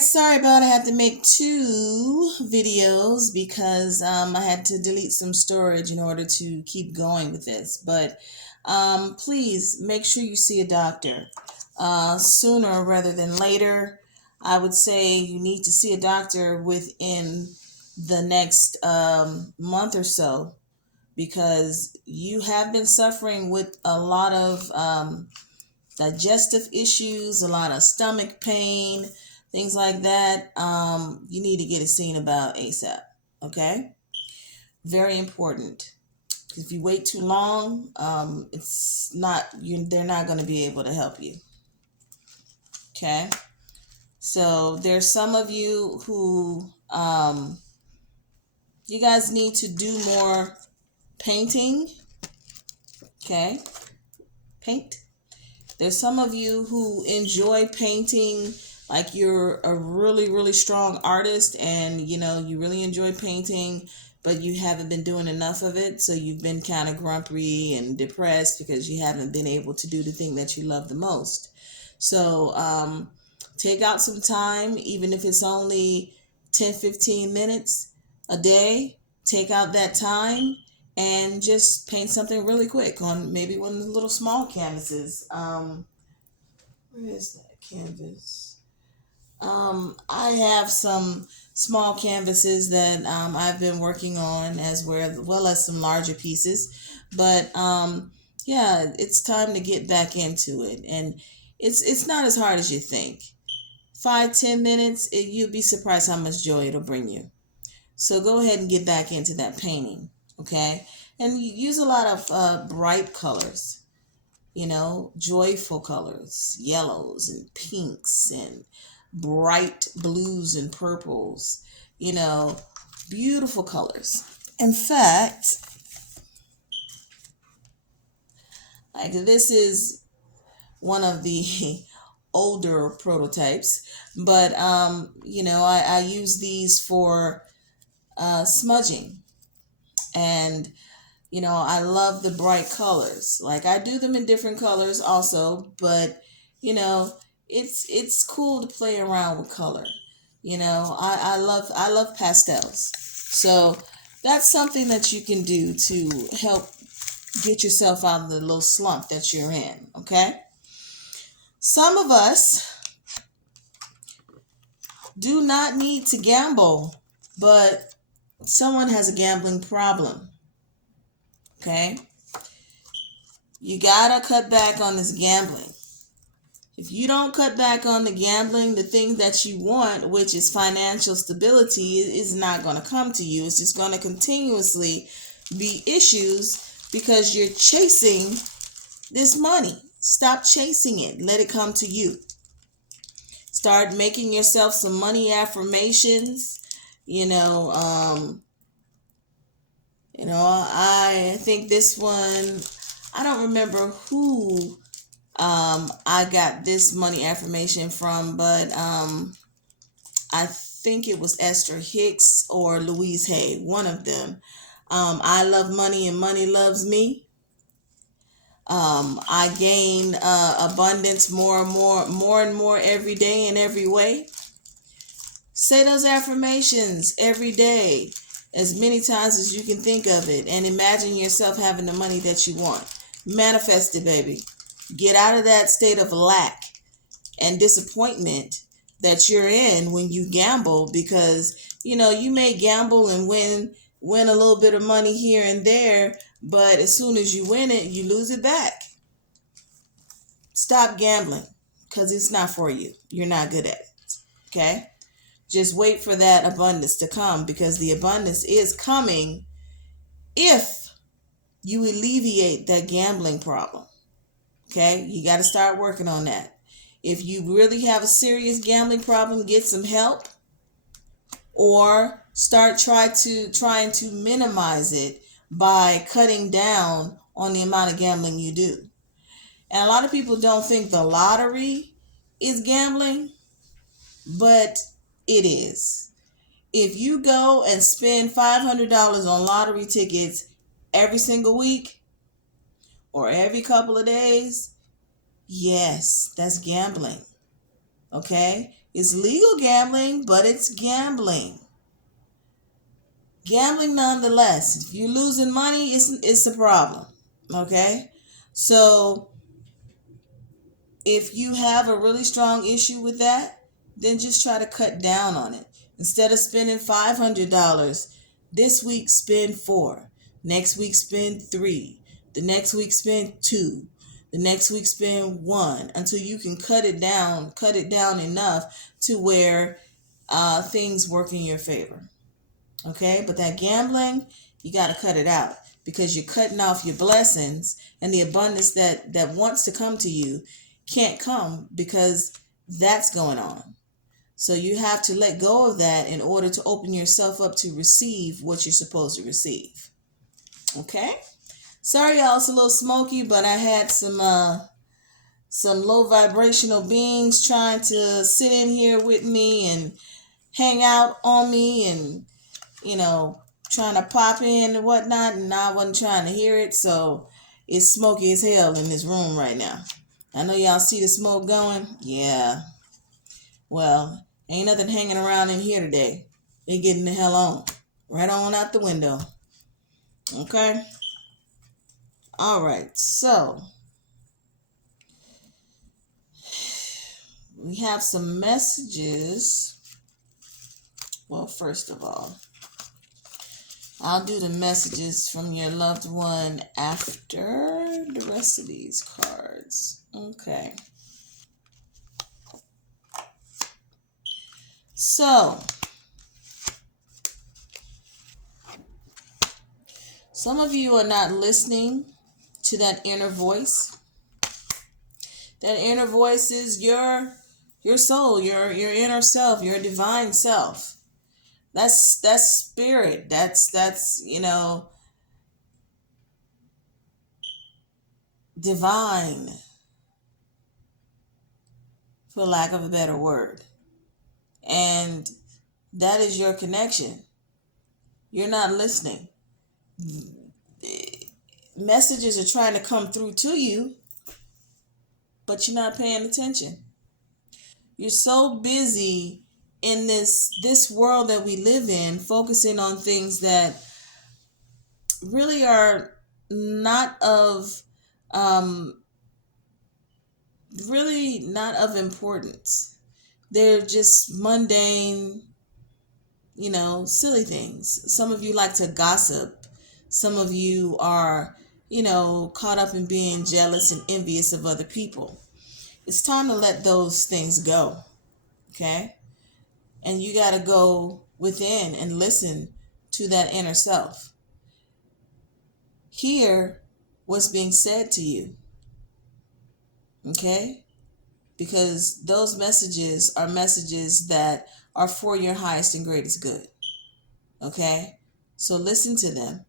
sorry about I had to make two videos because I had to delete some storage in order to keep going with this. But please make sure you see a doctor sooner rather than later. I would say you need to see a doctor within the next month or so because you have been suffering with a lot of digestive issues, a lot of stomach pain, things like that. You need to get it seen about ASAP. Okay, very important. If you wait too long, it's not you. They're not going to be able to help you. Okay, so there's some of you who you guys need to do more painting. Okay, paint. There's some of you who enjoy painting, like you're a really strong artist and you really enjoy painting, but you haven't been doing enough of it. So you've been kind of grumpy and depressed because you haven't been able to do the thing that you love the most. So take out some time, even if it's only 10-15 minutes a day. Take out that time and just paint something really quick on maybe one of the little small canvases. Where is that canvas? I have some small canvases that I've been working on well as some larger pieces. But yeah, it's time to get back into it. And it's not as hard as you think. 5-10 minutes, you'll be surprised how much joy it'll bring you. So go ahead and get back into that painting, okay? And you use a lot of bright colors, joyful colors, yellows and pinks and bright blues and purples, beautiful colors. In fact, like this is one of the older prototypes, but I use these for smudging. And I love the bright colors. Like I do them in different colors also, but it's cool to play around with color. I love pastels. So that's something that you can do to help get yourself out of the little slump that you're in, okay? Some of us do not need to gamble, but someone has a gambling problem. Okay? You gotta cut back on this gambling. If you don't cut back on the gambling, the thing that you want, which is financial stability, is not going to come to you. It's just going to continuously be issues because you're chasing this money. Stop chasing it. Let it come to you. Start making yourself some money affirmations. I think this one, I don't remember who I got this money affirmation from, but I think it was Esther Hicks or Louise Hay, one of them. I love money and money loves me. I gain abundance more and more every day in every way. Say those affirmations every day, as many times as you can think of it, and imagine yourself having the money that you want. Manifest it, baby. Get out of that state of lack and disappointment that you're in when you gamble, because you may gamble and win a little bit of money here and there, but as soon as you win it, you lose it back. Stop gambling, because it's not for you. You're not good at it. Okay? Just wait for that abundance to come, because the abundance is coming if you alleviate that gambling problem. Okay? You got to start working on that. If you really have a serious gambling problem, get some help, or start trying to minimize it by cutting down on the amount of gambling you do. And a lot of people don't think the lottery is gambling, but it is. If you go and spend $500 on lottery tickets every single week or every couple of days, yes, that's gambling. Okay? It's legal gambling, but it's gambling. Gambling nonetheless. If you're losing money, it's a problem. Okay? So if you have a really strong issue with that, then just try to cut down on it. Instead of spending $500, this week spend 4. Next week spend 3. The next week spend 2. The next week spend 1 until you can cut it down enough to where things work in your favor. Okay, but that gambling, you got to cut it out because you're cutting off your blessings, and the abundance that wants to come to you can't come because that's going on. So you have to let go of that in order to open yourself up to receive what you're supposed to receive. Okay? Sorry y'all, it's a little smoky, but I had some low vibrational beings trying to sit in here with me and hang out on me and, trying to pop in and whatnot, and I wasn't trying to hear it, so it's smoky as hell in this room right now. I know y'all see the smoke going. Yeah. Well, ain't nothing hanging around in here today. They getting the hell on. Right on out the window. Okay? All right. So, we have some messages. Well, first of all, I'll do the messages from your loved one after the rest of these cards. Okay. So, some of you are not listening to that inner voice. That inner voice is your soul, your inner self, your divine self. That's spirit. That's divine, for lack of a better word. And that is your connection. You're not listening. Messages are trying to come through to you, but you're not paying attention. You're so busy in this world that we live in, focusing on things that really are not of importance. They're just mundane, silly things. Some of you like to gossip. Some of you are, caught up in being jealous and envious of other people. It's time to let those things go, okay? And you got to go within and listen to that inner self. Hear what's being said to you, okay? Because those messages are messages that are for your highest and greatest good, okay? So listen to them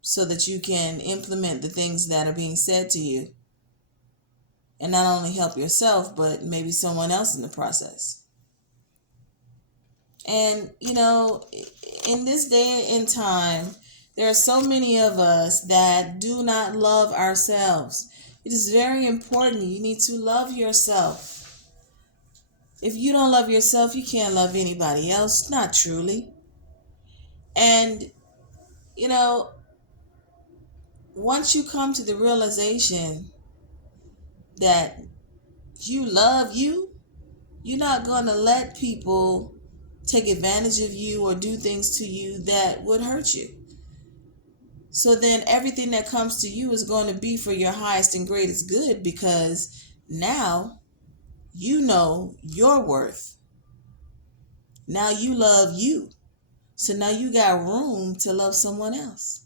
so that you can implement the things that are being said to you and not only help yourself, but maybe someone else in the process. And, in this day and time, there are so many of us that do not love ourselves. It is very important. You need to love yourself. If you don't love yourself, you can't love anybody else, not truly. And, once you come to the realization that you love you, you're not going to let people take advantage of you or do things to you that would hurt you. So then everything that comes to you is going to be for your highest and greatest good, because now you know your worth. Now you love you. So now you got room to love someone else.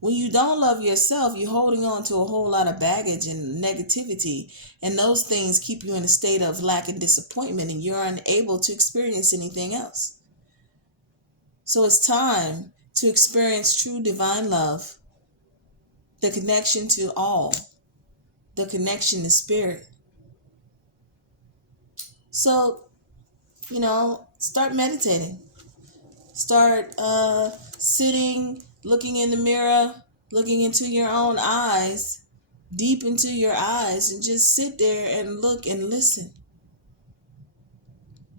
When you don't love yourself, you're holding on to a whole lot of baggage and negativity, and those things keep you in a state of lack and disappointment, and you're unable to experience anything else. So it's time to experience true divine love, the connection to all, the connection to spirit. So, start meditating. Start sitting, looking in the mirror, looking into your own eyes, deep into your eyes, and just sit there and look and listen.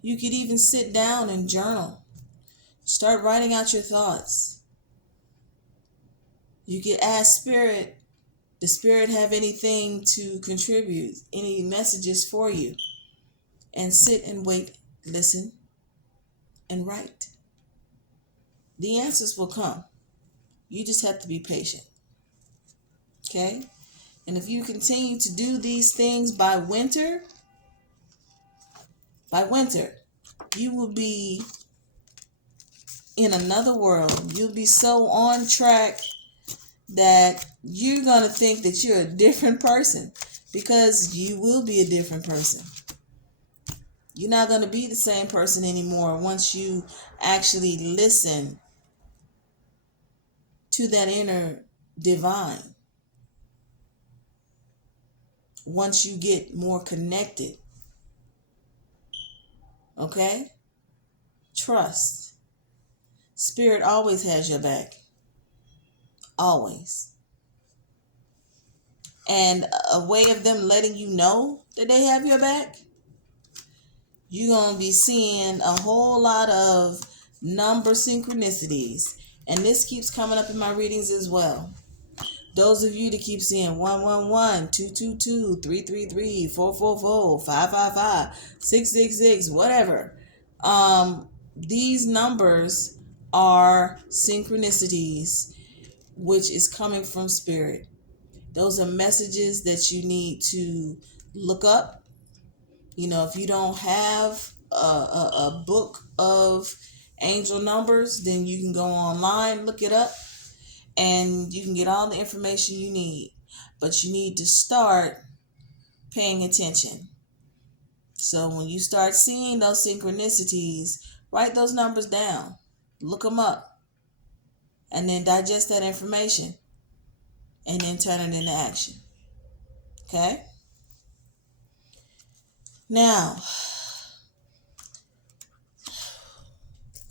You could even sit down and journal. Start writing out your thoughts. You could ask Spirit, does Spirit have anything to contribute? Any messages for you? And sit and wait, listen, and write. The answers will come. You just have to be patient. Okay? And if you continue to do these things by winter, you will be in another world. You'll be so on track that you're going to think that you're a different person, because you will be a different person. You're not going to be the same person anymore once you actually listen to that inner divine. Once you get more connected. Okay? Trust. Spirit always has your back. Always. And a way of them letting you know that they have your back, you're going to be seeing a whole lot of number synchronicities. And this keeps coming up in my readings as well. Those of you that keep seeing 111, 222, 333, 444, 555, 666, whatever. These numbers are synchronicities, which is coming from Spirit. Those are messages that you need to look up. You know, if you don't have a book of angel numbers, then you can go online, look it up, and you can get all the information you need. But you need to start paying attention. So when you start seeing those synchronicities, write those numbers down, look them up, and then digest that information, and then turn it into action. Okay? Now,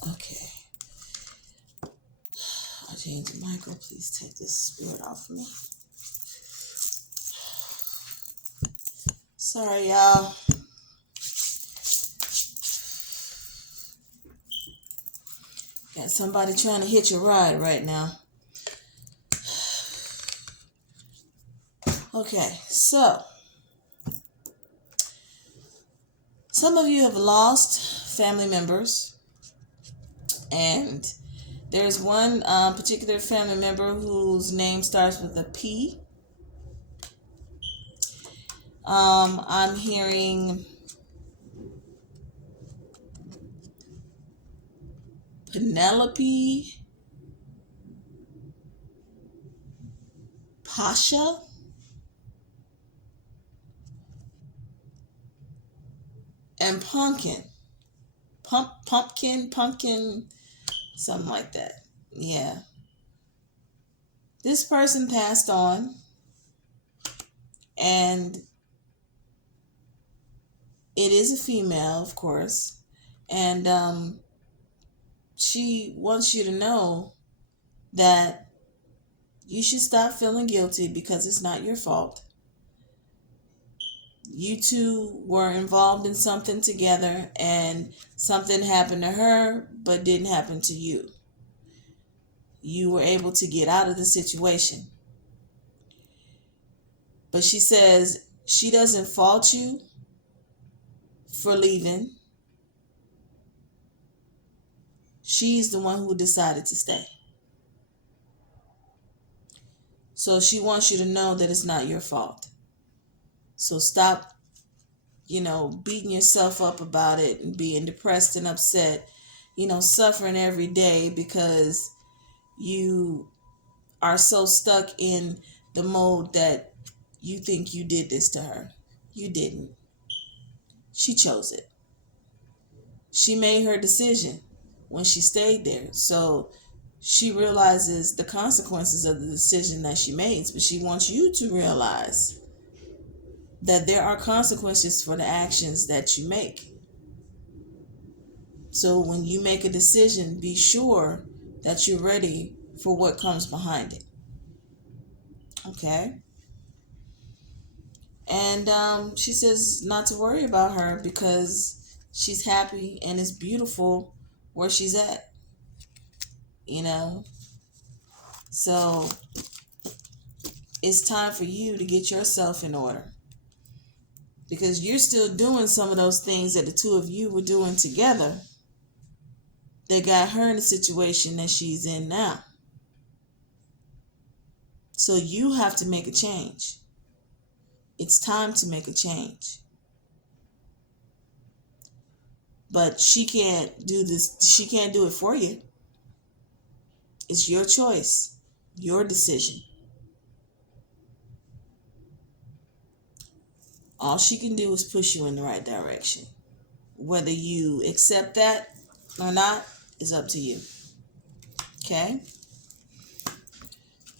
okay. I'll change the mic. Please take this spirit off of me. Sorry, y'all. Got somebody trying to hitch a ride right now. Okay, so some of you have lost family members, and there's one particular family member whose name starts with a P. I'm hearing Penelope, Pasha, and Pumpkin. Pumpkin, something like that. Yeah. This person passed on, and it is a female, of course, and she wants you to know that you should stop feeling guilty, because it's not your fault. You two were involved in something together, and something happened to her but didn't happen to you. You were able to get out of the situation. But she says she doesn't fault you for leaving. She's the one who decided to stay. So she wants you to know that it's not your fault. So stop, beating yourself up about it and being depressed and upset, suffering every day because you are so stuck in the mode that you think you did this to her. You didn't. She chose it. She made her decision when she stayed there. So she realizes the consequences of the decision that she made, but she wants you to realize that there are consequences for the actions that you make. So when you make a decision, be sure that you're ready for what comes behind it. Okay? And she says not to worry about her, because She's happy and it's beautiful where she's at, you know. So it's time for you to get yourself in order, because you're still doing some of those things that the two of you were doing together that got her in the situation that she's in now. So you have to make a change. It's time to make a change. But she can't do this. She can't do it for you. It's your choice, your decision. All she can do is push you in the right direction. Whether you accept that or not is up to you. Okay?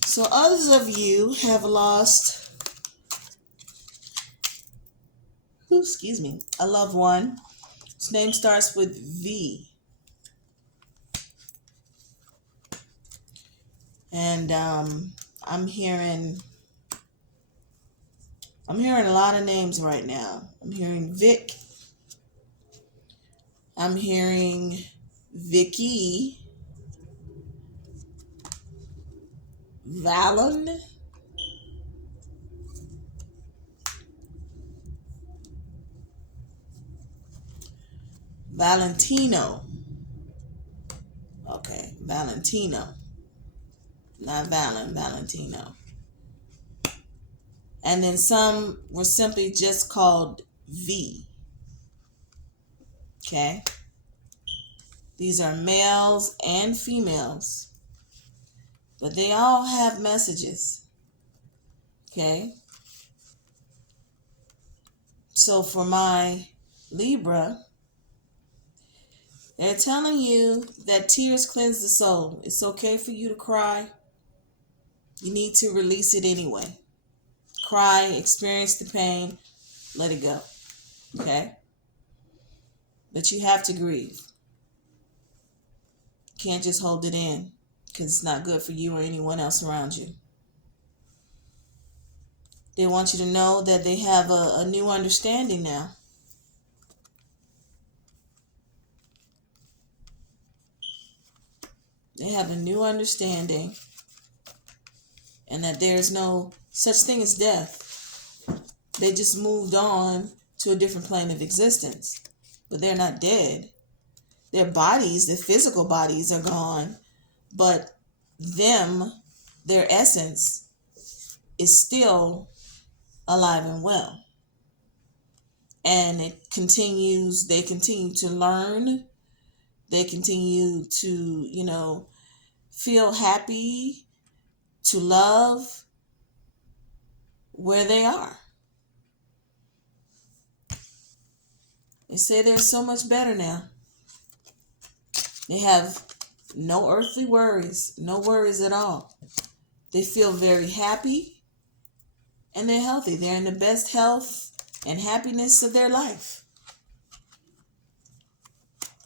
So others of you have lost, a loved one. His name starts with V. And I'm hearing a lot of names right now. I'm hearing Vic. I'm hearing Vicky. Valen. Valentino. Okay, Valentino. Not Valen, Valentino. And then some were simply just called V. Okay? These are males and females, but they all have messages. Okay? So for my Libra, they're telling you that tears cleanse the soul. It's okay for you to cry. You need to release it anyway. Cry, experience the pain, let it go. Okay? But you have to grieve. You can't just hold it in, because it's not good for you or anyone else around you. They want you to know that they have a new understanding now. They have a new understanding, and that there's no such thing as death. They just moved on to a different plane of existence, but they're not dead. Their bodies, their physical bodies are gone, but their essence is still alive and well. And they continue to learn. They continue to, feel happy, to love where they are. They say they're so much better now. They have no earthly worries, no worries at all. They feel very happy and they're healthy. They're in the best health and happiness of their life.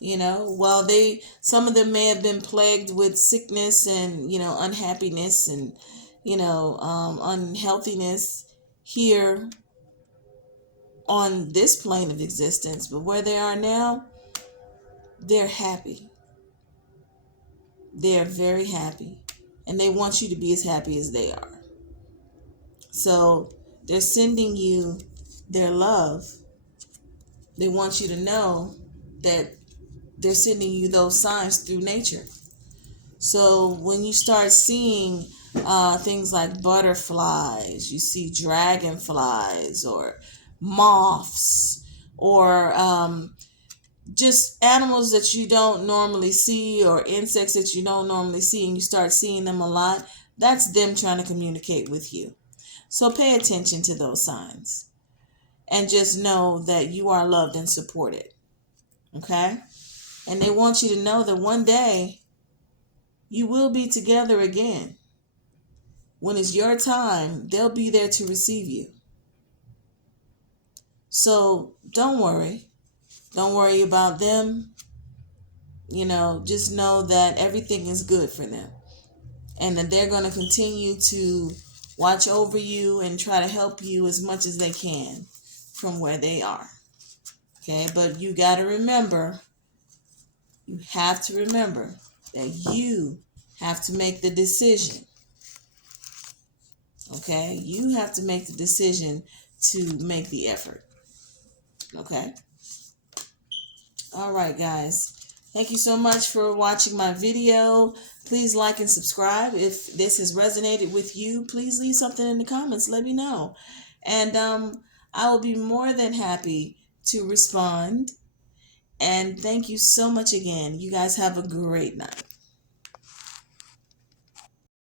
While some of them may have been plagued with sickness and, unhappiness and, unhealthiness here on this plane of existence, but where they are now, they're happy. They're very happy, and they want you to be as happy as they are. So they're sending you their love. They want you to know that they're sending you those signs through nature. So when you start seeing things like butterflies, you see dragonflies or moths or just animals that you don't normally see or insects that you don't normally see, and you start seeing them a lot, that's them trying to communicate with you. So pay attention to those signs and just know that you are loved and supported. Okay? And they want you to know that one day you will be together again. When it's your time, they'll be there to receive you. So don't worry. Don't worry about them. Just know that everything is good for them. And that they're going to continue to watch over you and try to help you as much as they can from where they are. Okay, but you got to remember, you have to remember that you have to make the decision. Okay, you have to make the decision to make the effort. Okay. All right, guys. Thank you so much for watching my video. Please like and subscribe. If this has resonated with you, please leave something in the comments. Let me know. And I will be more than happy to respond. And thank you so much again. You guys have a great night.